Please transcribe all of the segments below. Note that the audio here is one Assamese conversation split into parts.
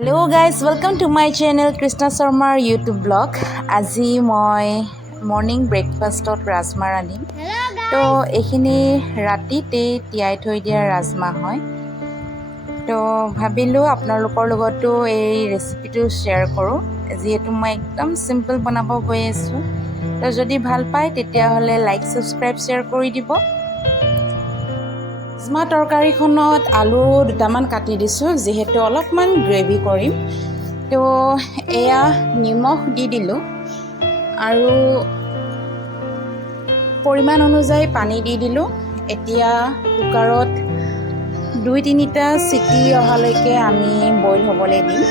Hello' guys welcome to my channel Krishna শৰ্মাৰ ইউটিউব ব্লগ আজি মই মৰ্ণিং ব্ৰেকফাষ্টত ৰাজমাহ ৰান্ধিম তো এইখিনি ৰাতিতেই তিয়াই থৈ দিয়া ৰাজমাহ হয় তো ভাবিলোঁ আপোনালোকৰ লগতো এই ৰেচিপিটো শ্বেয়াৰ কৰোঁ যিহেতু মই একদম চিম্পল বনাব গৈ আছোঁ তো যদি ভাল পায় তেতিয়াহ'লে লাইক ছাবস্ক্ৰাইব শ্বেয়াৰ কৰি দিব ৰাজমাহ তৰকাৰীখনত আলু দুটামান কাটি দিছোঁ যিহেতু অলপমান গ্ৰেভি কৰিম। তো এয়া নিমখ দি দিলোঁ আৰু পৰিমাণ অনুযায়ী পানী দি দিলোঁ। এতিয়া কুকাৰত দুই তিনিটা চিটি অহালৈকে আমি বইল হ'বলৈ দিম।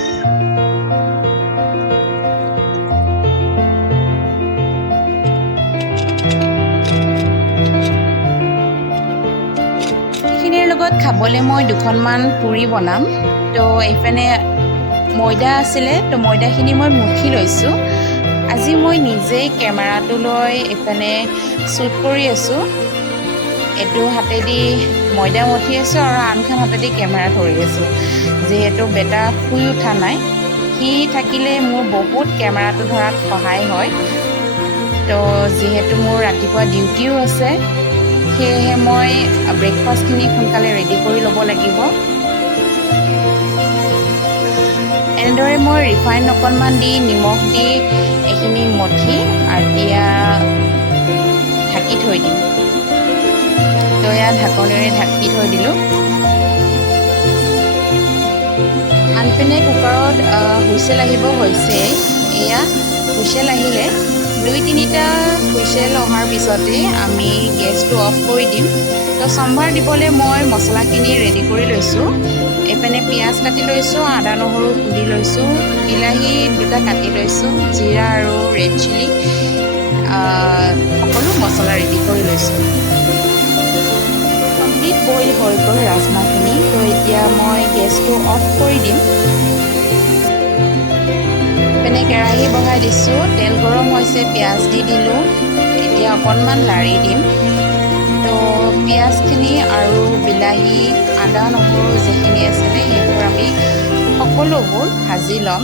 লগত খাবলৈ মই দুখনমান পুৰি বনাম। তো এইপিনে ময়দা আছিলে তো ময়দাখিনি মই মুঠি লৈছোঁ। আজি মই নিজেই কেমেৰাটো লৈ এইপিনে শ্বুট কৰি আছোঁ। এইটো হাতেদি ময়দা মঠি আছোঁ আৰু আনখন হাতেদি কেমেৰা ধৰি আছোঁ। যিহেতু বেটা শুই উঠা নাই সি থাকিলে মোৰ বহুত কেমেৰাটো ধৰাত সহায় হয়। তো যিহেতু মোৰ ৰাতিপুৱা ডিউটিও আছে সেয়েহে মই ব্ৰেকফাষ্টখিনি সোনকালে ৰেডি কৰি ল'ব লাগিব। এনেদৰে মই ৰিফাইন অকণমান দি নিমখ দি এইখিনি মঠি এতিয়া ঢাকি থৈ দিম। তো এয়া ঢাকনিৰে ঢাকি থৈ দিলোঁ। আনপিনে কুকাৰত হুইচেল আহিব হৈছে। এয়া হুইচেল আহিলে। দুই তিনিটা হুইচেল অহাৰ পিছতে আমি গেছটো অফ কৰি দিম। তো চম্ভাৰ দিবলৈ মই মছলাখিনি ৰেডি কৰি লৈছোঁ। এইপিনে পিঁয়াজ কাটি লৈছোঁ আদা নহৰু খুন্দি লৈছোঁ বিলাহী দুটা কাটি লৈছোঁ জিৰা আৰু ৰেড চিলি সকলো মছলা ৰেডি কৰি লৈছোঁ। কমপ্লিট বইল হৈ গ'ল ৰাজমাহখিনি। তো এতিয়া মই গেছটো অফ কৰি দিম। পিনে কেৰাহী বহাই দিছোঁ তেল গৰম হৈছে পিঁয়াজ দি দিলোঁ এতিয়া অকণমান লাৰি দিম। তো পিঁয়াজখিনি আৰু বিলাহী আদা নহৰু যিখিনি আছিলে সেইবোৰ আমি সকলোবোৰ ভাজি ল'ম।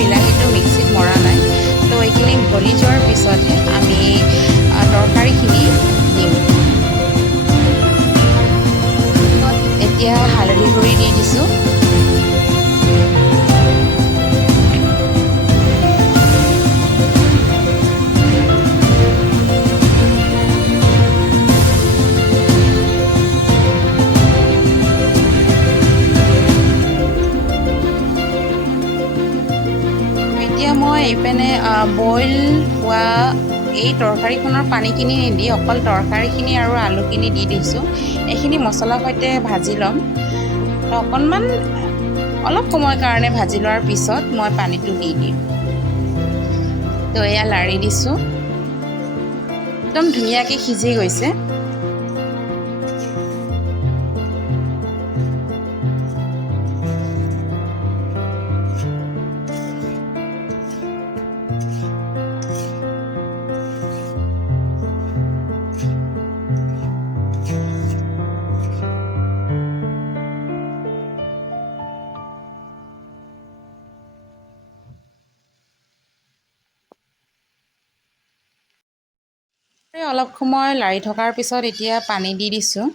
বিলাহীটো মিক্সিত মৰা নাই। তো এইখিনি গলি যোৱাৰ পিছতহে এতিয়া মই এইপিনে বইল হোৱা এই তৰকাৰীখনৰ পানীখিনি নিদি অকল তৰকাৰীখিনি আৰু আলুখিনি দি দিছোঁ। এইখিনি মছলাৰ সৈতে ভাজি ল'ম। তো অকণমান অলপ সময় কাৰণে ভাজি লোৱাৰ পিছত মই পানীটো দি দিম। তো এয়া লাৰি দিছোঁ। একদম ধুনীয়াকৈ সিজি গৈছে। অলপ সময় লাৰি থকাৰ পিছত এতিয়া পানী দি দিছোঁ।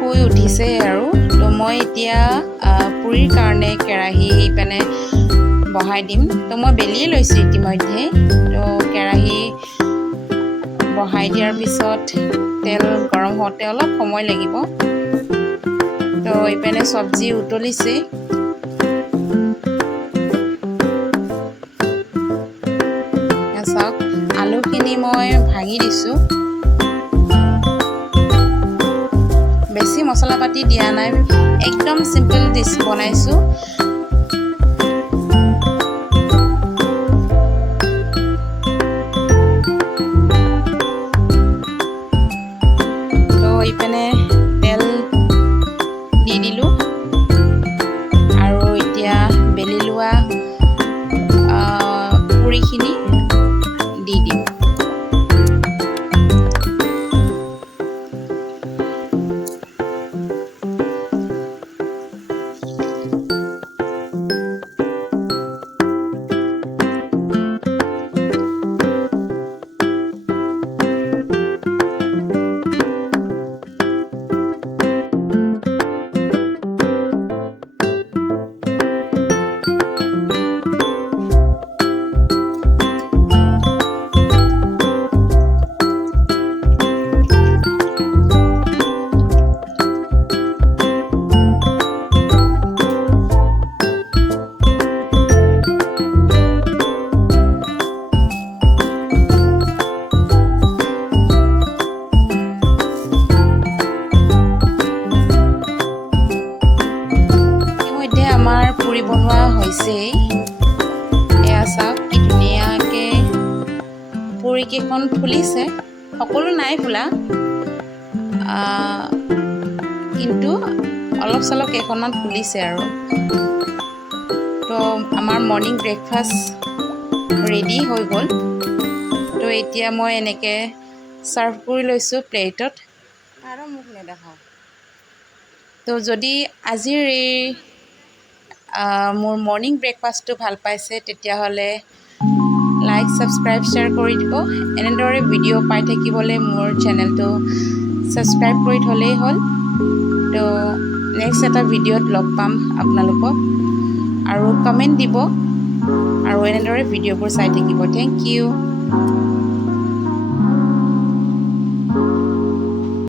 শুই উঠিছে আৰু ত' মই এতিয়া পুৰিৰ কাৰণে কেৰাহী পেনে বহাই দিম। তো মই বেলিয়ে লৈছোঁ ইতিমধ্যে। তো কেৰাহী বহাই দিয়াৰ পিছত তেল গৰম হওঁতে অলপ সময় লাগিব। তো এইপিনে চব্জি উতলিছে। চাওক আলুখিনি মই ভাঙি দিছোঁ। বেছি মছলা পাতি দিয়া নাই। একদম চিম্পল ডিছ বনাইছোঁ। হৈছেই এয়া চাওক কি ধুনীয়াকৈ পুৰিকেইখন ফুলিছে। সকলো নাই ফুলা। কিন্তু অলপ চলপ কেইখনমান ফুলিছে আৰু। তো আমাৰ মৰ্ণিং ব্ৰেকফাষ্ট ৰেডি হৈ গ'ল। তো এতিয়া মই এনেকৈ ছাৰ্ভ কৰি লৈছোঁ প্লেটত আৰু মোক নেদেখাওঁ। তো যদি আজিৰ এই মোৰ মৰ্ণিং ব্ৰেকফাষ্টটো ভালো পাইছে, তেতিয়াহ'লে লাইক ছাবস্ক্ৰাইব শ্বেয়াৰ কৰি দিব। এনেদৰে ভিডিঅ' পাই থাকিবলৈ মোৰ চেনেলটো ছাবস্ক্ৰাইব কৰি থ'লেই হ'ল। তো নেক্সট এটা ভিডিঅ'ত লগ পাম আপোনালোকক। আৰু কমেণ্ট দিব। আৰু এনেদৰে ভিডিঅ'বোৰ চাই থাকিব। Thank U